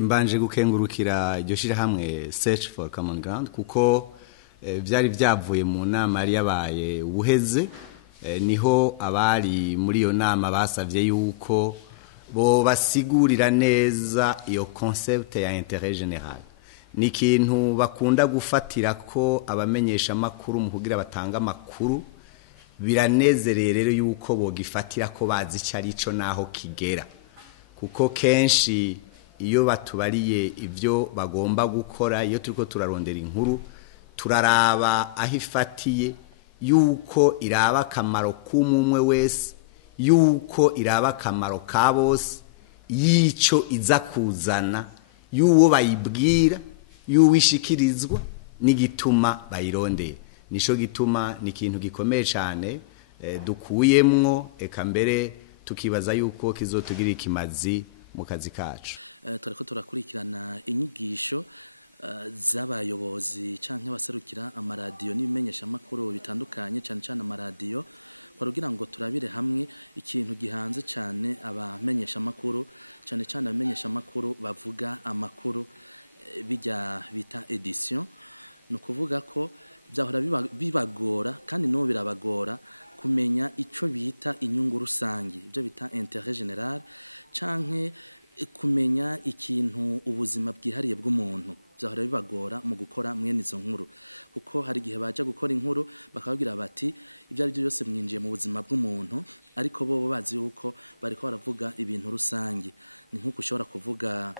mbanje gukengurukira iryo shirahamwe Search for Common Ground kuko byari byavuye mu nama yari yabaye ubuheze, niho abari muri iyo nama basavye yuko bo basigurira neza iyo concept ya intérêt général. Ni ikintu bakunda gufatira ko abamenyesha makuru mu kugira batanga makuru, biranezereye rero yuko bogifatira ko bazi cyarico naho kigera, kuko kenshi iyo batubariye ivyo bagomba gukora, iyo turiko turarondera inkuru turaraba aho ifatiye, yuko iraba akamaro k'umwe wese, yuko iraba akamaro ka bose, yico iza kuzana, yuwo bayibwira, yuwishikirizwa n'igituma bayirondeye. Nisho gituma ni ikintu gikomeye cyane dukuyemwo, eka mbere tukibaza yuko kizotugira ikimazi mu kazi kacu. Turiko turakurikirana inyigisho z'abayobozi canke baserukira amaradiyo n'ibimenyesha makuru bitandukanye, cyane cyane amaradiyo, kugira ngo turabire hamwe ikintu gihanze cyane abamenyesha makuru, cyane cyane abamenyesha makuru bavuga amakuru bijya bita edition. No kuvuga ko byahora bibagora kandi no birabagora kumenya ico bita inyungu rusangi, ibyo bita intérêt général, canke kumenya ikintu ubuzima bwihariye bw'umuntu. Byahora bibagora mu gukora mwene izo nkuru, kuko hari gihe baje gukora inkuru bakababwira bati ibyo ari byo byose mwinjiye mu buzima bw'umuntu, ariko bo bazi yuko bariko baravuga ibintu rusangi. Ni nkuko ushobora kuvuga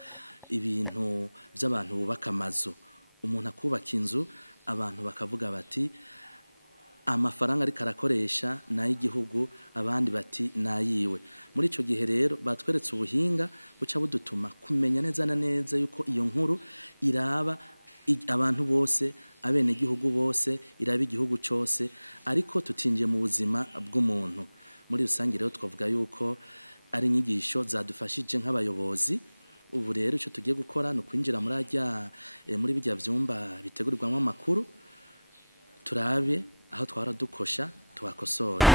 ibintu by'abantu bubaka amazu, umuntu akubaka inzu, abantu bakavuga bati amafaranga ariko arakoresha n'ay'igihugu, abandi bati nayiwe. Muri ico gihe rero batweretse ubuhinga buca budutuma kumenya neza na neza yuko iyo nkuru iraba abantu bose, abene gihugu bose, iraba igihugu cyose, ariko tutinjiye mu buzima bw'umuntu. Muri rusange rero twavuga yuko ari inyigisho zadufashije nk'abayobozi. Ubu rero ico tugiye gukora no kwinjira muri bijya vyumba bitegurirwamo amakuru, turabe aho twara dukosha tuhakosora.